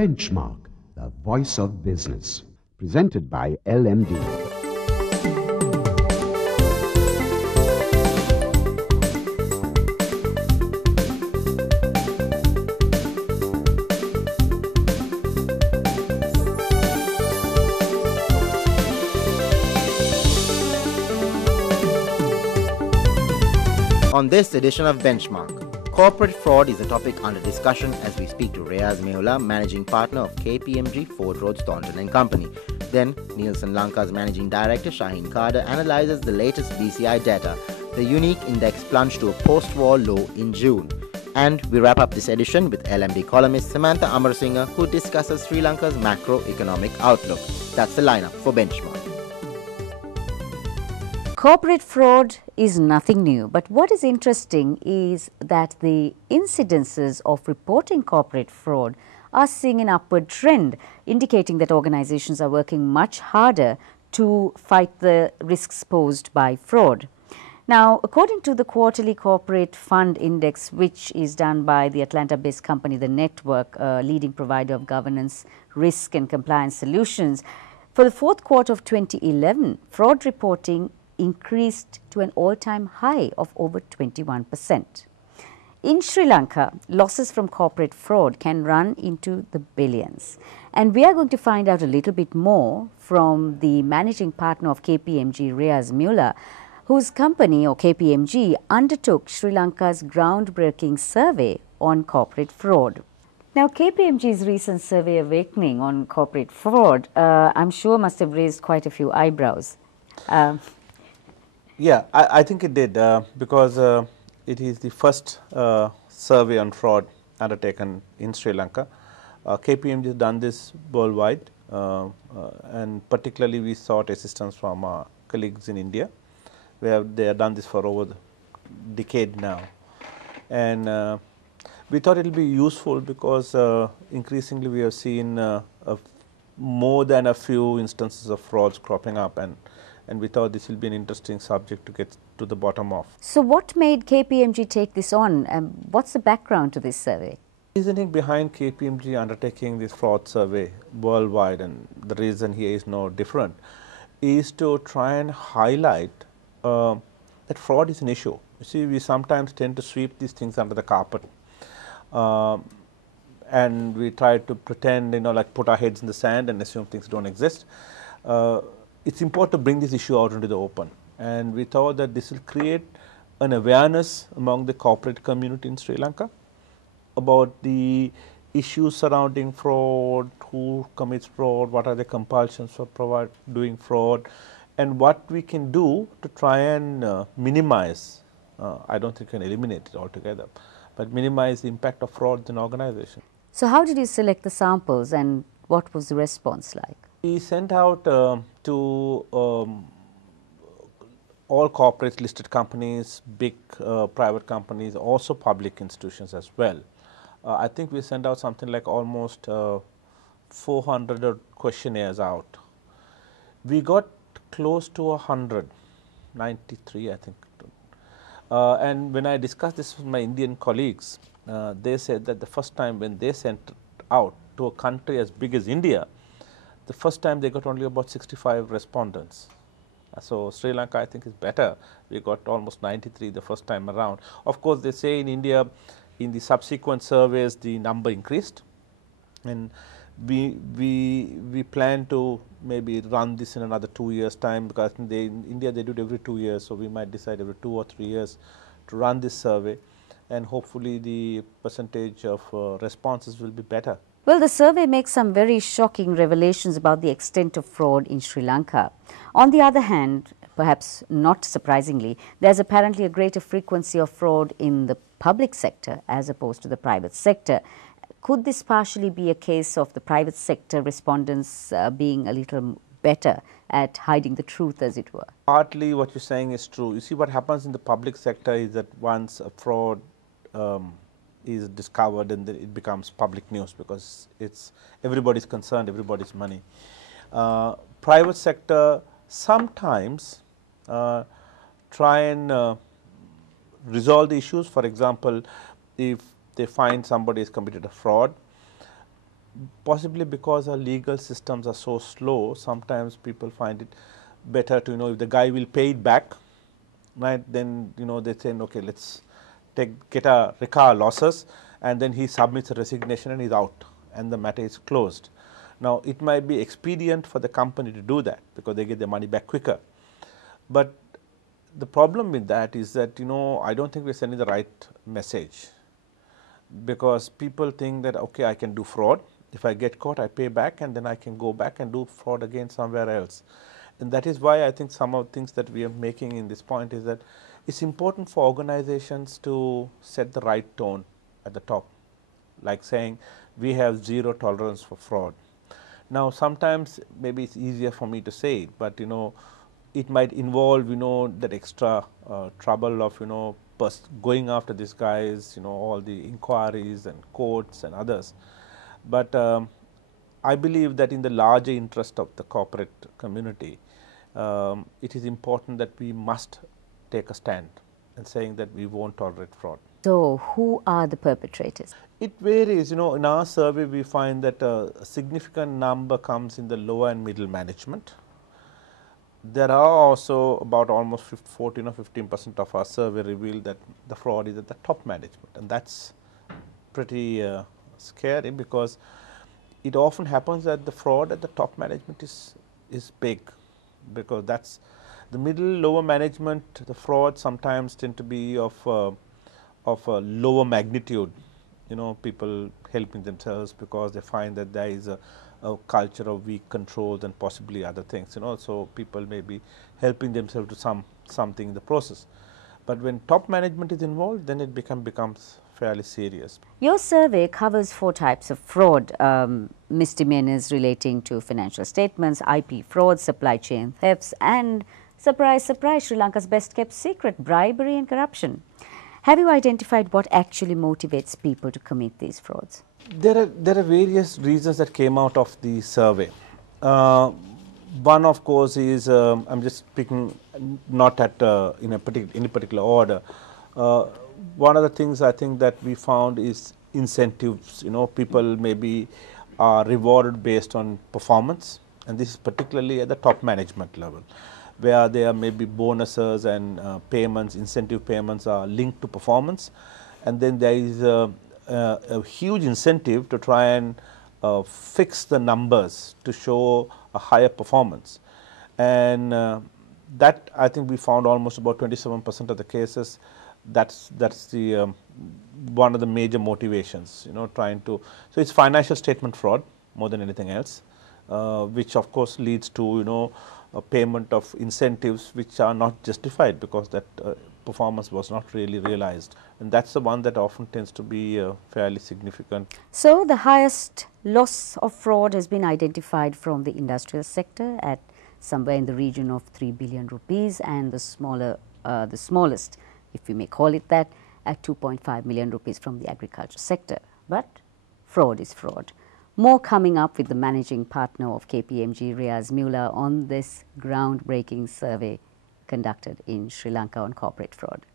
Benchmark, the voice of business. Presented by LMD. On this edition of Benchmark, corporate fraud is a topic under discussion as we speak to Reyaz Mihular, managing partner of KPMG, Ford Roads, Thornton and Company. Then, Nielsen Lanka's managing director Shaheen Kader analyzes the latest BCI data. The unique index plunged to a post-war low in June. And we wrap up this edition with LMD columnist Samantha Amarasinghe, who discusses Sri Lanka's macroeconomic outlook. That's the lineup for Benchmark. Corporate fraud is nothing new, but what is interesting is that the incidences of reporting corporate fraud are seeing an upward trend, indicating that organizations are working much harder to fight the risks posed by fraud. Now, according to the quarterly corporate fund index, which is done by the Atlanta-based company The Network, a leading provider of governance, risk and compliance solutions, for the fourth quarter of 2011, fraud reporting increased to an all-time high of over 21%. In Sri Lanka, losses from corporate fraud can run into the billions. And we are going to find out a little bit more from the managing partner of KPMG, Reyaz Mihular, whose company, or KPMG, undertook Sri Lanka's groundbreaking survey on corporate fraud. Now, KPMG's recent survey awakening on corporate fraud, I'm sure must have raised quite a few eyebrows. Yeah, I think it did because it is the first survey on fraud undertaken in Sri Lanka. KPMG has done this worldwide and particularly we sought assistance from our colleagues in India, where they have done this for over a decade now. And we thought it will be useful because increasingly we have seen more than a few instances of frauds cropping up, and we thought this will be an interesting subject to get to the bottom of. So what made KPMG take this on? What's the background to this survey? The reasoning behind KPMG undertaking this fraud survey worldwide, and the reason here is no different, is to try and highlight that fraud is an issue. You see, we sometimes tend to sweep these things under the carpet and we try to pretend, like put our heads in the sand and assume things don't exist. It's important to bring this issue out into the open, and we thought that this will create an awareness among the corporate community in Sri Lanka about the issues surrounding fraud, who commits fraud, what are the compulsions for doing fraud, and what we can do to try and minimize, I don't think we can eliminate it altogether, but minimize the impact of fraud in organization. So how did you select the samples and what was the response like? We sent out to all corporate listed companies, big private companies, also public institutions as well. I think we sent out something like almost 400 questionnaires out. We got close to 100, 93 I think. And when I discussed this with my Indian colleagues, they said that the first time when they sent out to a country as big as India, the first time they got only about 65 respondents. So Sri Lanka, I think, is better. We got almost 93 the first time around. Of course, they say in India, in the subsequent surveys, the number increased, and we plan to maybe run this in another 2 years' time, because in India they do it every 2 years. So we might decide every 2 or 3 years to run this survey, and hopefully the percentage of responses will be better. Well, the survey makes some very shocking revelations about the extent of fraud in Sri Lanka. On the other hand, perhaps not surprisingly, there's apparently a greater frequency of fraud in the public sector as opposed to the private sector. Could this partially be a case of the private sector respondents being a little better at hiding the truth, as it were? Partly what you're saying is true. You see, what happens in the public sector is that once a fraud is discovered, and it becomes public news because everybody's concerned, everybody's money. Private sector sometimes try and resolve the issues. For example, if they find somebody has committed a fraud, possibly because our legal systems are so slow, sometimes people find it better to, if the guy will pay it back, right, then, they say, okay, let's get a recover losses, and then he submits a resignation and he's out, and the matter is closed. Now, it might be expedient for the company to do that because they get their money back quicker. But the problem with that is that, I don't think we're sending the right message, because people think that, okay, I can do fraud. If I get caught, I pay back, and then I can go back and do fraud again somewhere else. And that is why I think some of the things that we are making in this point is that it's important for organizations to set the right tone at the top, like saying we have zero tolerance for fraud. Now, sometimes maybe it's easier for me to say it, but it might involve that extra trouble of going after these guys, all the inquiries and courts and others. But I believe that in the larger interest of the corporate community, it is important that we must take a stand and saying that we won't tolerate fraud. So, who are the perpetrators? It varies. In our survey, we find that a significant number comes in the lower and middle management. There are also about almost 14 or 15% of our survey revealed that the fraud is at the top management, and that's pretty scary, because it often happens that the fraud at the top management is big, because that's the middle lower management. The fraud sometimes tend to be of a lower magnitude, people helping themselves because they find that there is a culture of weak controls and possibly other things, so people may be helping themselves to something in the process. But when top management is involved, then it becomes fairly serious. Your survey covers 4 types of fraud: misdemeanors relating to financial statements, IP fraud, supply chain thefts, and surprise, surprise, Sri Lanka's best kept secret, bribery and corruption. Have you identified what actually motivates people to commit these frauds? There are various reasons that came out of the survey. One, of course, is I'm just speaking not at in any particular order. One of the things I think that we found is incentives. People maybe are rewarded based on performance, and this is particularly at the top management level, where there may be bonuses and payments, incentive payments are linked to performance, and then there is a huge incentive to try and fix the numbers to show a higher performance. And that, I think we found almost about 27% of the cases, that's the one of the major motivations, trying to, so it's financial statement fraud more than anything else, which of course leads to, a payment of incentives which are not justified because that performance was not really realized, and that's the one that often tends to be fairly significant. So, the highest loss of fraud has been identified from the industrial sector at somewhere in the region of 3 billion rupees, and the smallest, if we may call it that, at 2.5 million rupees from the agriculture sector. But fraud is fraud. More coming up with the managing partner of KPMG, Reyaz Mihular, on this groundbreaking survey conducted in Sri Lanka on corporate fraud.